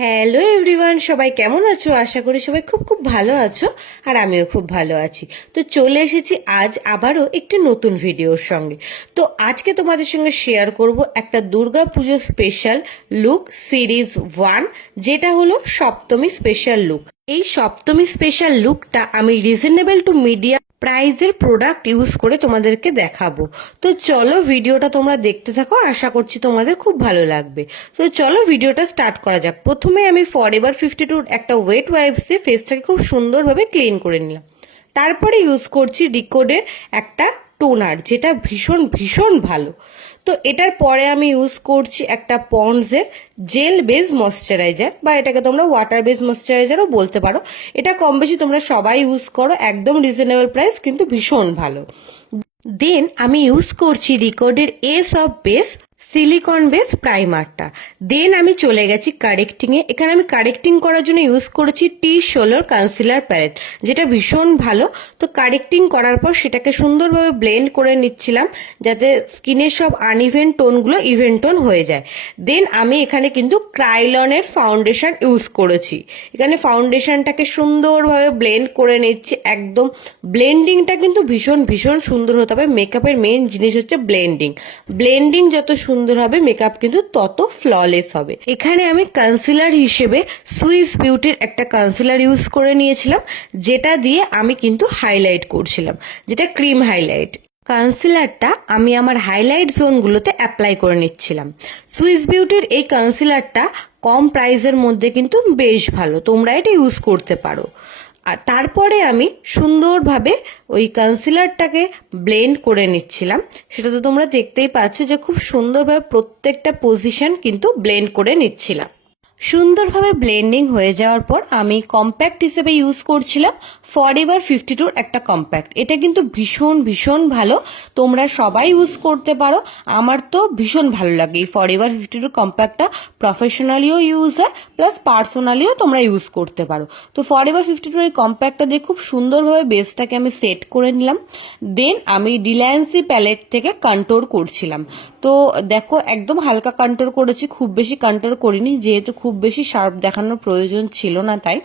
Hello everyone, সবাই কেমন আছো? আশা করি সবাই খুব খুব ভালো আছো, আর আমিও খুব ভালো আছি। তো চলে এসেছি আজ আবারও একটি নতুন ভিডিওর সঙ্গে। তো আজকে তোমাদের সঙ্গে শেয়ার করব একটা দুর্গা পুজো স্পেশাল লুক সিরিজ 1, যেটা হলো সপ্তমী স্পেশাল লুক। এই সপ্তমী স্পেশাল লুকটা আমি রিজনেবল টু মিডিয়াম প্রাইজের প্রোডাক্ট ইউজ করে তোমাদেরকে দেখাবো। তো চলো ভিডিওটা তোমরা দেখতে থাকো, আশা করছি তোমাদের খুব ভালো লাগবে। তো চলো ভিডিওটা স্টার্ট করা যাক। প্রথমে আমি ফরএভার 52 একটা ওয়েট ওয়াইপস দিয়ে ফেসটাকে খুব সুন্দরভাবে ক্লিন করে নিলাম। তারপরে ইউজ করছি রিকোডের একটা টোনার, যেটা ভীষণ ভীষণ ভালো। তো এটার পরে আমি ইউজ করছি একটা পন্ডসের জেল বেস ময়শ্চারাইজার, বা এটাকে তোমরা ওয়াটার বেস ময়শ্চারাইজারও বলতে পারো। এটা কম বেশি তোমরা সবাই ইউজ করো, একদম রিজনেবল প্রাইস, কিন্তু ভীষণ ভালো। দেন আমি ইউজ করছি রিকোডের as of base silicone base প্রাইমারটা। দেন আমি চলে গেছি কারেক্টিংয়ে। এখানে আমি কারেক্টিং করার জন্য ইউজ করেছি T16 কনসিলার প্যালেট, যেটা ভীষণ ভালো। তো কারেক্টিং করার পর সেটাকে সুন্দরভাবে ব্লেন্ড করে নিচ্ছিলাম, যাতে স্কিনের সব আনইভেন টোনগুলো ইভেন টোন হয়ে যায়। দেন আমি এখানে কিন্তু ক্রাইলনের ফাউন্ডেশন ইউজ করেছি। এখানে ফাউন্ডেশনটাকে সুন্দরভাবে ব্লেন্ড করে নিচ্ছি। একদম ব্লেন্ডিংটা কিন্তু ভীষণ ভীষণ সুন্দর হতে হবে। মেকআপের মেইন জিনিস হচ্ছে ব্লেন্ডিং। ব্লেন্ডিং যত সুন্দর হবে, মেকআপ কিন্তু তত ফ্ললেস হবে। এখানে আমি কনসিলার হিসেবে সুইস বিউটির একটা কনসিলার ইউজ করে নিয়েছিলাম, যেটা দিয়ে আমি কিন্তু হাইলাইট করছিলাম, যেটা ক্রিম হাইলাইট। কনসিলারটা আমি আমার হাইলাইট জোনগুলোতে অ্যাপ্লাই করে নিচ্ছিলাম। সুইস বিউটির এই কনসিলারটা কম প্রাইসের মধ্যে কিন্তু বেশ ভালো, তোমরা এটা ইউজ করতে পারো। আর তারপরে আমি সুন্দরভাবে ওই কনসিলারটাকে ব্লেন্ড করে নিচ্ছিলাম। সেটা তো তোমরা দেখতেই পাচ্ছ যে খুব সুন্দরভাবে প্রত্যেকটা পজিশন কিন্তু ব্লেন্ড করে নিচ্ছিলাম। সুন্দরভাবে ব্লেন্ডিং হয়ে যাওয়ার পর আমি কম্প্যাক্ট হিসেবে ইউজ করছিলাম ফরএভার 52 একটা কম্প্যাক্ট। এটা কিন্তু ভীষণ ভীষণ ভালো, তোমরা সবাই ইউজ করতে পারো। আমার তো ভীষণ ভালো লাগে এই ফরএভার 52 কম্প্যাক্টটা। প্রফেশনালিও ইউজ হয়, প্লাস পার্সোনালিও তোমরা ইউজ করতে পারো। তো ফরএভার 52 এই কম্প্যাক্টটা দিয়ে খুব সুন্দরভাবে বেসটাকে আমি সেট করে নিলাম। দেন আমি রিলায়েন্সি প্যালেট থেকে কন্ট্রোল করছিলাম। তো দেখো একদম হালকা কন্ট্রোল করেছি, খুব বেশি কন্ট্রোল করিনি, যেহেতু খুব বেশি শার্প দেখানোর প্রয়োজন ছিল না তাই।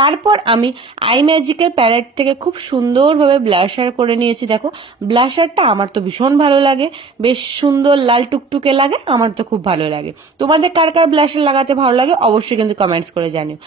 তারপর আমি আই ম্যাজিকের প্যালেট থেকে খুব সুন্দরভাবে ব্লাশার করে নিয়েছি। দেখো ব্লাশারটা আমার তো ভীষণ ভালো লাগে, বেশ সুন্দর লাল টুকটুকে লাগে, আমার তো খুব ভালো লাগে। তোমাদের কার কার ব্লাশার লাগাতে ভালো লাগে অবশ্যই কিন্তু কমেন্টস করে জানিও।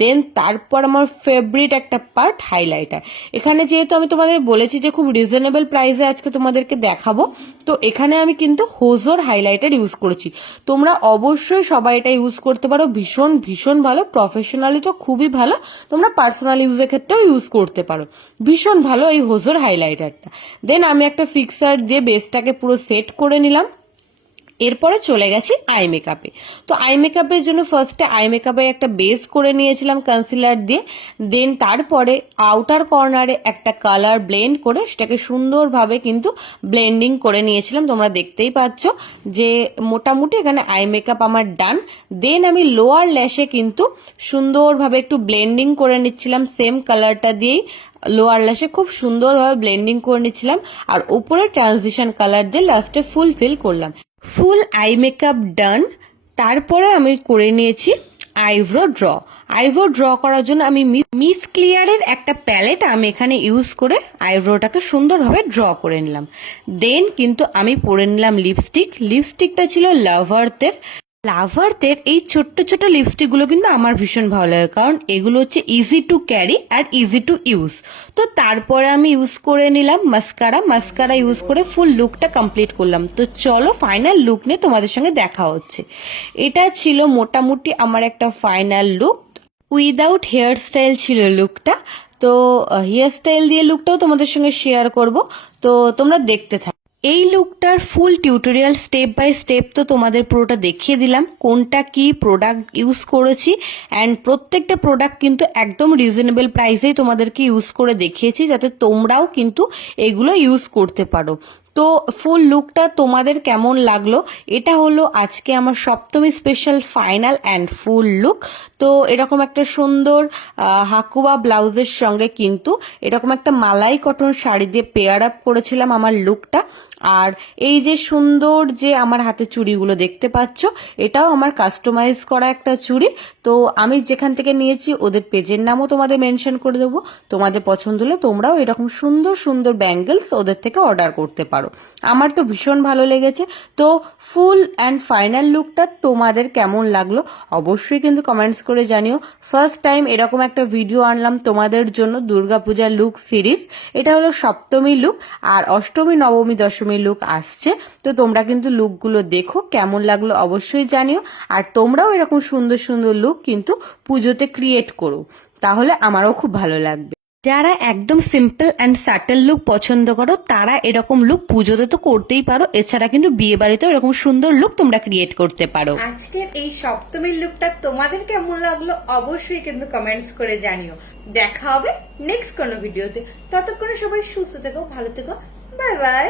দেন তারপর আমার ফেভারিট একটা পার্ট হাইলাইটার। এখানে যেহেতু আমি তোমাদের বলেছি যে খুব রিজনেবল প্রাইসে আজকে তোমাদেরকে দেখাবো, তো এখানে আমি কিন্তু হোজোর হাইলাইটার ইউজ করেছি। তোমরা অবশ্যই সবাই এটা ইউজ করতে পারো, ভীষণ ভীষণ ভালো। প্রফেশনালি তো খুবই ভালো, তোমরা পার্সোনাল ইউজের ক্ষেত্রেও ইউজ করতে পারো। ভীষণ ভালো এই হোজোর হাইলাইটারটা। দেন আমি একটা ফিক্সার দিয়ে বেসটাকে পুরো সেট করে নিলাম। এরপরে চলে গেছি আই মেকআপে। তো আই মেকআপের জন্য ফার্স্টে আই মেকআপের একটা বেস করে নিয়েছিলাম কনসিলার দিয়ে। দেন তারপরে আউটার কর্নারে একটা কালার ব্লেন্ড করে সেটাকে সুন্দরভাবে কিন্তু ব্লেন্ডিং করে নিয়েছিলাম। তোমরা দেখতেই পাচ্ছ যে মোটামুটি এখানে আই মেকআপ আমার ডান। দেন আমি লোয়ার ল্যাশে কিন্তু সুন্দরভাবে একটু ব্লেন্ডিং করে নিচ্ছিলাম, সেম কালারটা দিয়েই লোয়ার ল্যাশে খুব সুন্দরভাবে ব্লেন্ডিং করে নিচ্ছিলাম। আর উপরে ট্রানজিশন কালার দিয়ে লাস্টে ফুলফিল করলাম। ফুল আই মেকআপ ডান। তারপরে আমি করে নিয়েছি আইব্রো ড্র। আইব্রো ড্র করার জন্য আমি মিস ক্লিয়ারের একটা প্যালেট আমি এখানে ইউজ করে আইব্রোটাকে সুন্দরভাবে ড্র করে নিলাম। দেন কিন্তু আমি পরে নিলাম লিপস্টিক। লিপস্টিকটা ছিল লাভার্থের এই ছোট্ট ছোট্ট লিপস্টিকগুলো কিন্তু আমার ভীষণ ভালো লাগে, কারণ এগুলো হচ্ছে ইজি টু ক্যারি আর ইজি টু ইউজ। তো তারপরে আমি ইউজ করে নিলাম মাস্কারা ইউজ করে ফুল লুকটা কমপ্লিট করলাম। তো চলো ফাইনাল লুক নিয়ে তোমাদের সঙ্গে দেখা হচ্ছে। এটা ছিল মোটামুটি আমার একটা final look. Without hair style ছিল লুকটা। তো হেয়ার স্টাইল দিয়ে লুকটাও তোমাদের সঙ্গে শেয়ার করব, তো তোমরা দেখতে থাকো। এই লুকটার full tutorial step by step তো তোমাদের পুরোটা দেখিয়ে দিলাম, কোনটা কি প্রোডাক্ট ইউজ করেছি। অ্যান্ড প্রত্যেকটা প্রোডাক্ট কিন্তু একদম রিজনেবল প্রাইসেই তোমাদেরকে ইউজ করে দেখিয়েছি, যাতে তোমরাও কিন্তু এগুলো ইউজ করতে পারো। তো ফুল লুকটা তোমাদের কেমন লাগলো? এটা হলো আজকে আমার Saptami special final and full look. তো এরকম একটা সুন্দর হাকুয়া ব্লাউজের সঙ্গে কিন্তু এরকম একটা মালাই কটন শাড়ি দিয়ে পেয়ার আপ করেছিলাম আমার লুকটা। আর এই যে সুন্দর যে আমার হাতে চুড়িগুলো দেখতে পাচ্ছ, এটাও আমার কাস্টমাইজ করা একটা চুড়ি। তো আমি যেখান থেকে নিয়েছি ওদের পেজের নামও তোমাদের মেনশন করে দেবো। তোমাদের পছন্দ হলে তোমরাও এরকম সুন্দর সুন্দর ব্যাঙ্গেলস ওদের থেকে অর্ডার করতে পারো। আমার তো ভীষণ ভালো লেগেছে। তো ফুল অ্যান্ড ফাইনাল লুকটা তোমাদের কেমন লাগলো অবশ্যই কিন্তু কমেন্টস করে জানিও। ফার্স্ট টাইম এরকম একটা ভিডিও আনলাম তোমাদের জন্য দুর্গাপূজার লুক সিরিজ। এটা হলো সপ্তমী লুক, আর অষ্টমী নবমী দশমী লুক আসছে। তো তোমরা কিন্তু লুকগুলো দেখো, কেমন লাগলো অবশ্যই জানিও। আর তোমরাও এরকম সুন্দর সুন্দর লুক কিন্তু পুজোতে ক্রিয়েট করো, তাহলে আমারও খুব ভালো লাগবে। যারা একদম সিম্পল অ্যান্ড সাটেল লুক পছন্দ করো তারা এরকম লুক পুজোতে তো করতেই পারো, এছাড়া কিন্তু বিয়ে বাড়িতেও এরকম সুন্দর লুক তোমরা ক্রিয়েট করতে পারো। আজকের এই সপ্তমীর লুকটা তোমাদের কেমন লাগলো অবশ্যই কিন্তু কমেন্টস করে জানিও। দেখা হবে নেক্সট কোনো ভিডিওতে। ততক্ষণে সবাই সুস্থ থেকো, ভালো থেকো, বাই বাই।